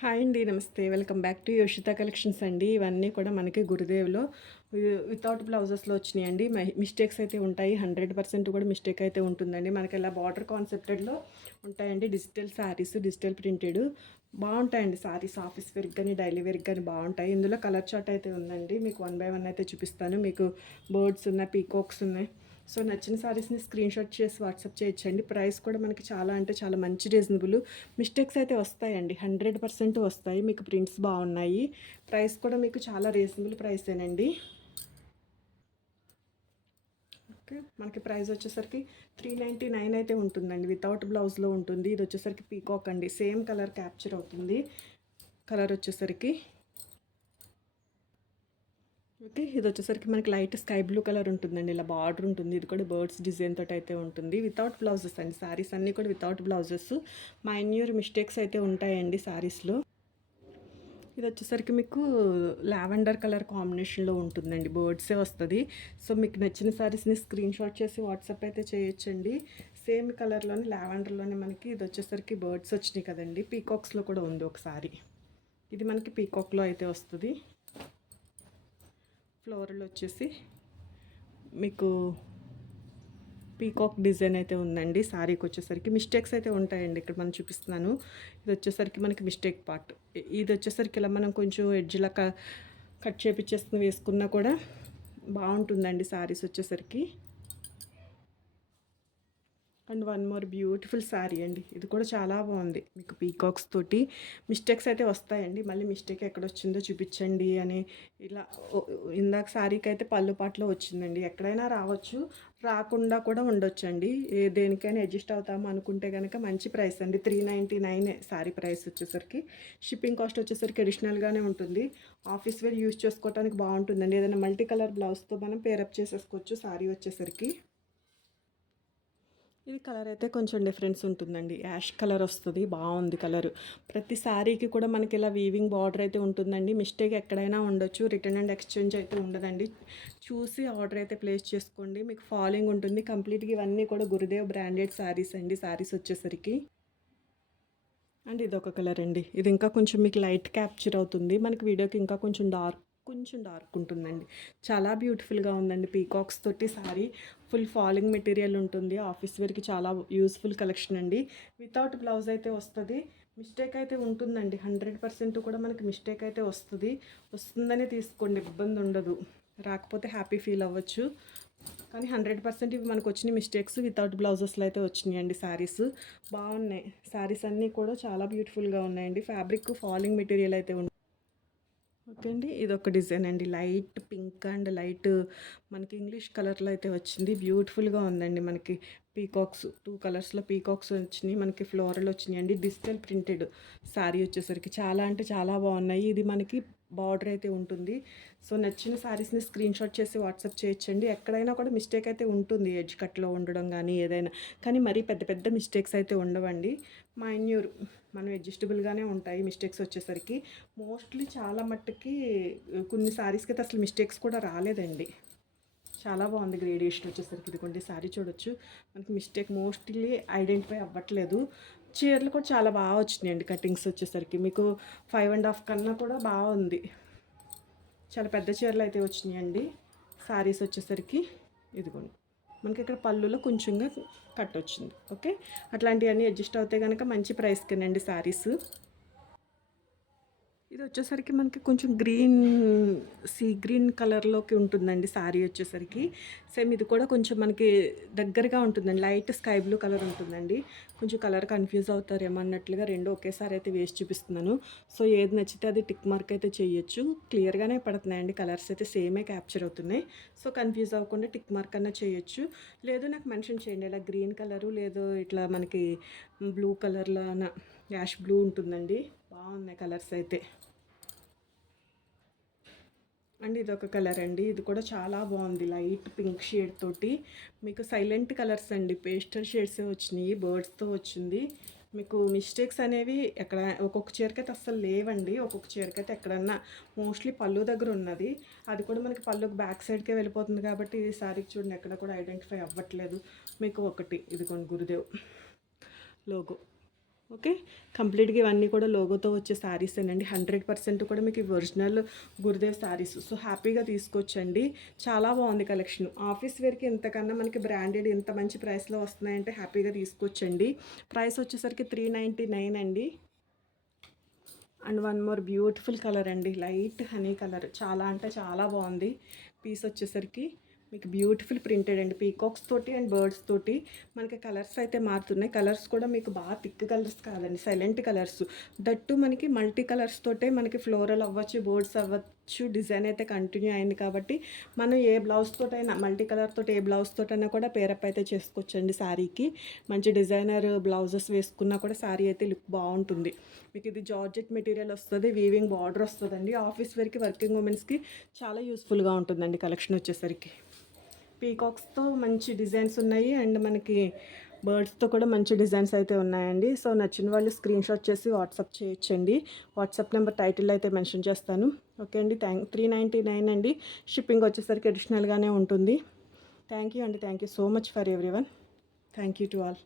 Hi అండి. నమస్తే. Welcome back to యోషిత collections అండి. ఇవన్నీ కూడా మనకి గురుదేవ్‌లో వితౌట్ బ్లౌజెస్‌లో వచ్చినాయండి. మిస్టేక్స్ అయితే ఉంటాయి. 100% కూడా మిస్టేక్ అయితే ఉంటుందండి. మనకి ఇలా బార్డర్ కాన్సెప్టెడ్‌లో ఉంటాయండి. డిజిటల్ శారీస్, డిజిటల్ ప్రింటెడ్ బాగుంటాయండి. శారీస్ ఆఫీస్ వేర్‌కి కానీ, డైలీ వేర్‌కి కానీ బాగుంటాయి. ఇందులో కలర్ చార్ట్ అయితే ఉందండి. మీకు వన్ బై వన్ అయితే చూపిస్తాను. మీకు బర్డ్స్ ఉన్నాయి, పీకాక్స్ ఉన్నాయి. సో నచ్చిన శారీస్ని స్క్రీన్‌షాట్ చేసి వాట్సాప్ చేయొచ్చండి. ప్రైస్ కూడా మనకి చాలా అంటే చాలా మంచి రీజనబుల్. మిస్టేక్స్ అయితే వస్తాయండి, 100% వస్తాయి. మీకు ప్రింట్స్ బాగున్నాయి. ప్రైస్ కూడా మీకు చాలా రీజనబుల్ ప్రైసేనండి. ఓకే, మనకి ప్రైస్ వచ్చేసరికి 399 అయితే ఉంటుందండి. వితౌట్ బ్లౌజ్లో ఉంటుంది. ఇది వచ్చేసరికి పీకాక్ అండి. సేమ్ కలర్ క్యాప్చర్ అవుతుంది. కలర్ వచ్చేసరికి ఓకే, ఇది వచ్చేసరికి మనకి లైట్ స్కై బ్లూ కలర్ ఉంటుందండి. ఇలా బార్డర్ ఉంటుంది. ఇది కూడా బర్డ్స్ డిజైన్ తోటి అయితే ఉంటుంది. వితౌట్ బ్లౌజెస్ అండి. శారీస్ అన్నీ కూడా వితౌట్ బ్లౌజెస్. మైన్యూర్ మిస్టేక్స్ అయితే ఉంటాయండి శారీస్లో. ఇది వచ్చేసరికి మీకు లావెండర్ కలర్ కాంబినేషన్లో ఉంటుందండి. బర్డ్సే వస్తుంది. సో మీకు నచ్చిన శారీస్ని స్క్రీన్‌షాట్ చేసి వాట్సాప్ అయితే చేయొచ్చండి. సేమ్ కలర్లోని లావెండర్లోనే మనకి ఇది వచ్చేసరికి బర్డ్స్ వచ్చినాయి కదండి. పీకాక్స్లో కూడా ఉంది ఒకసారి. ఇది మనకి పీకాక్లో అయితే వస్తుంది. ఫ్లోరల్ వచ్చేసి మీకు పీకాక్ డిజైన్ అయితే ఉందండి. శారీకి వచ్చేసరికి మిస్టేక్స్ అయితే ఉంటాయండి. ఇక్కడ మనం చూపిస్తున్నాను. ఇది వచ్చేసరికి మనకి మిస్టేక్ పార్ట్. ఇది వచ్చేసరికి ఇలా మనం కొంచెం ఎడ్జ్లా కట్ చేపించేసుకుని వేసుకున్నా కూడా బాగుంటుందండి శారీస్ వచ్చేసరికి. And one more beautiful sari అండి. ఇది కూడా చాలా బాగుంది. మీకు పీకాక్స్ తోటి మిస్టేక్స్ అయితే వస్తాయండి. మళ్ళీ మిస్టేక్ ఎక్కడ వచ్చిందో చూపించండి అని ఇలా ఇందాక శారీకి అయితే పళ్ళు పాటలో వచ్చిందండి. ఎక్కడైనా రావచ్చు, రాకుండా కూడా ఉండొచ్చండి. దేనికైనా అడ్జస్ట్ అవుతాము అనుకుంటే కనుక మంచి ప్రైస్ అండి. 399 శారీ ప్రైస్ వచ్చేసరికి. షిప్పింగ్ కాస్ట్ వచ్చేసరికి అడిషనల్గానే ఉంటుంది. ఆఫీస్ వేర్ యూజ్ చేసుకోవడానికి బాగుంటుందండి. ఏదైనా మల్టీ కలర్ బ్లౌజ్తో మనం పేరప్ చేసేసుకోవచ్చు శారీ వచ్చేసరికి. ఇది కలర్ అయితే కొంచెం డిఫరెన్స్ ఉంటుందండి. యాష్ కలర్ వస్తుంది. బాగుంది కలర్. ప్రతి శారీకి కూడా మనకి ఇలా వీవింగ్ బార్డర్ అయితే ఉంటుందండి. మిస్టేక్ ఎక్కడైనా ఉండొచ్చు. రిటర్న్ అండ్ ఎక్స్చేంజ్ అయితే ఉండదండి. చూసి ఆర్డర్ అయితే ప్లేస్ చేసుకోండి. మీకు ఫాలోయింగ్ ఉంటుంది. కంప్లీట్గా ఇవన్నీ కూడా గురుదేవ్ బ్రాండెడ్ శారీస్ అండి. శారీస్ వచ్చేసరికి అండ్ ఇదొక కలర్ అండి. ఇది ఇంకా కొంచెం మీకు లైట్ క్యాప్చర్ అవుతుంది. మనకి వీడియోకి ఇంకా కొంచెం డార్క్ ఉంటుందండి. చాలా బ్యూటిఫుల్గా ఉందండి. పీకాక్స్ తోటి శారీ ఫుల్ ఫాలింగ్ మెటీరియల్ ఉంటుంది. ఆఫీస్ వేర్కి చాలా యూస్ఫుల్ కలెక్షన్ అండి. వితౌట్ బ్లౌజ్ అయితే వస్తుంది. మిస్టేక్ అయితే ఉంటుందండి. 100% కూడా మనకి మిస్టేక్ అయితే వస్తుందనే తీసుకోండి, ఇబ్బంది ఉండదు. రాకపోతే హ్యాపీ ఫీల్ అవ్వచ్చు. కానీ 100% ఇవి మనకు వచ్చిన మిస్టేక్స్ వితౌట్ బ్లౌజెస్లో అయితే వచ్చినాయండి. శారీస్ బాగున్నాయి. శారీస్ అన్నీ కూడా చాలా బ్యూటిఫుల్గా ఉన్నాయండి. ఫ్యాబ్రిక్ ఫాలింగ్ మెటీరియల్ అయితే ఉంది. ఓకే అండి, ఇదొక డిజైన్ అండి. లైట్ పింక్ అండ్ లైట్ మనకి ఇంగ్లీష్ కలర్లో అయితే వచ్చింది. బ్యూటిఫుల్గా ఉందండి. మనకి పీకాక్స్ 2 కలర్స్లో పీకాక్స్ వచ్చినాయి. మనకి ఫ్లోరల్ వచ్చినాయి అండి. డిజిటల్ ప్రింటెడ్ శారీ వచ్చేసరికి చాలా అంటే చాలా బాగున్నాయి. ఇది మనకి బార్డర్ అయితే ఉంటుంది. సో నచ్చిన శారీస్ని స్క్రీన్‌షాట్ చేసి వాట్సాప్ చేయొచ్చండి. ఎక్కడైనా కూడా మిస్టేక్ అయితే ఉంటుంది. ఎడ్జ్ కట్లో ఉండడం కానీ ఏదైనా, కానీ మరీ పెద్ద పెద్ద మిస్టేక్స్ అయితే ఉండవండి. మైన్యూర్ మనం అడ్జస్టబుల్గానే ఉంటాయి మిస్టేక్స్ వచ్చేసరికి. మోస్ట్లీ చాలా మట్టుకి కొన్ని శారీస్కి అయితే అసలు మిస్టేక్స్ కూడా రాలేదండి. చాలా బాగుంది గ్రేడియేషన్ వచ్చేసరికి. ఇదిగోండి శారీ చూడొచ్చు. మనకి మిస్టేక్ మోస్ట్లీ ఐడెంటిఫై అవ్వట్లేదు. చీరలు కూడా చాలా బాగా వచ్చినాయండి. కటింగ్స్ వచ్చేసరికి మీకు 5.5 కన్నా కూడా బాగుంది. చాలా పెద్ద చీరలు అయితే వచ్చినాయండి. శారీస్ వచ్చేసరికి ఇదిగోండి మనకి ఇక్కడ పళ్ళులో కొంచెంగా కట్ వచ్చింది. ఓకే, అట్లాంటివన్నీ అడ్జస్ట్ అవుతే కనుక మంచి ప్రైస్కేనండి శారీస్. ఇది వచ్చేసరికి మనకి కొంచెం సీ గ్రీన్ కలర్లోకి ఉంటుందండి శారీ వచ్చేసరికి. సేమ్ ఇది కూడా కొంచెం మనకి దగ్గరగా ఉంటుందండి. లైట్ స్కై బ్లూ కలర్ ఉంటుందండి. కొంచెం కలర్ కన్ఫ్యూజ్ అవుతారేమో అన్నట్లుగా రెండు ఒకేసారి అయితే వేసి చూపిస్తున్నాను. సో ఏది నచ్చితే అది టిక్ మార్క్ అయితే చేయొచ్చు. క్లియర్గానే పడుతున్నాయండి. కలర్స్ అయితే సేమే క్యాప్చర్ అవుతున్నాయి. సో కన్ఫ్యూజ్ అవ్వకుండా టిక్ మార్క్ అన్నా చేయొచ్చు. లేదు నాకు మెన్షన్ చేయండి. ఇలా గ్రీన్ కలరు లేదు ఇట్లా మనకి బ్లూ కలర్లో యాష్ బ్లూ ఉంటుందండి. బాగున్నాయి కలర్స్ అయితే. అండ్ ఇదొక కలర్ అండి. ఇది కూడా చాలా బాగుంది. లైట్ పింక్ షేడ్ తోటి మీకు సైలెంట్ కలర్స్ అండి. పేస్టల్ షేడ్సే వచ్చినాయి. బర్డ్స్తో వచ్చింది. మీకు మిస్టేక్స్ అనేవి ఎక్కడ ఒక్కొక్క చీరకైతే అస్సలు లేవండి. ఒక్కొక్క చీరకైతే ఎక్కడన్నా మోస్ట్లీ పళ్ళు దగ్గర ఉన్నది. అది కూడా మనకి పళ్ళుకి బ్యాక్ సైడ్కే వెళ్ళిపోతుంది కాబట్టి ఈ శారీకి చూడండి ఎక్కడ కూడా ఐడెంటిఫై అవ్వట్లేదు. మీకు ఒకటి ఇదిగోండి గురుదేవ్ లోగో. ఓకే. కంప్లీట్‌గా ఇవన్నీ కూడా లోగోతో వచ్చే శారీసేనండి. 100% కూడా మీకు ఒరిజినల్ గురుదేవ్ శారీస్. సో, హ్యాపీగా తీసుకోవచ్చండి. చాలా బాగుంది కలెక్షన్. ఆఫీస్ వేర్‌కి ఇంతకన్నా మనకి బ్రాండెడ్ ఇంత మంచి ప్రైస్‌లో వస్తున్నాయంటే హ్యాపీగా తీసుకోవచ్చండి. ప్రైస్ వచ్చేసరికి 399 అండి. And one more beautiful colour అండి. Light honey colour. చాలా అంటే చాలా బాగుంది. పీస్ వచ్చేసరికి మీకు బ్యూటిఫుల్ ప్రింటెడ్ అండి. పీకాక్స్ తోటి అండ్ బర్డ్స్ తోటి మనకి కలర్స్ అయితే మారుతున్నాయి. కలర్స్ కూడా మీకు బాగా థిక్ కలర్స్ కాదండి, సైలెంట్ కలర్స్. దట్టు మనకి మల్టీ కలర్స్ తోటే మనకి ఫ్లోరల్ అవ్వచ్చు, బోర్డ్స్ అవ్వచ్చు, డిజైన్ అయితే కంటిన్యూ అయింది కాబట్టి మనం ఏ బ్లౌజ్ తోటైనా మల్టీ కలర్ తోటి ఏ బ్లౌజ్ తోటైనా కూడా పేరప్ అయితే చేసుకోవచ్చండి. శారీకి మంచి డిజైనర్ బ్లౌజెస్ వేసుకున్నా కూడా శారీ అయితే లుక్ బాగుంటుంది. మీకు ఇది జార్జెట్ మెటీరియల్ వస్తుంది, వీవింగ్ బార్డర్ వస్తుందండి. ఆఫీస్ వేర్కి, వర్కింగ్ ఉమెన్స్కి చాలా యూస్ఫుల్గా ఉంటుందండి కలెక్షన్ వచ్చేసరికి. పీకాక్స్తో మంచి డిజైన్స్ ఉన్నాయి అండ్ మనకి బర్డ్స్తో కూడా మంచి డిజైన్స్ అయితే ఉన్నాయండి. సో నచ్చిన వాళ్ళు స్క్రీన్ షాట్ చేసి వాట్సాప్ చేయొచ్చండి. వాట్సాప్ నెంబర్ టైటిల్ అయితే మెన్షన్ చేస్తాను. ఓకే అండి. 399 అండి. షిప్పింగ్ వచ్చేసరికి అడిషనల్గానే ఉంటుంది. థ్యాంక్ యూ అండి. Thank you so much for everyone. Thank you to all.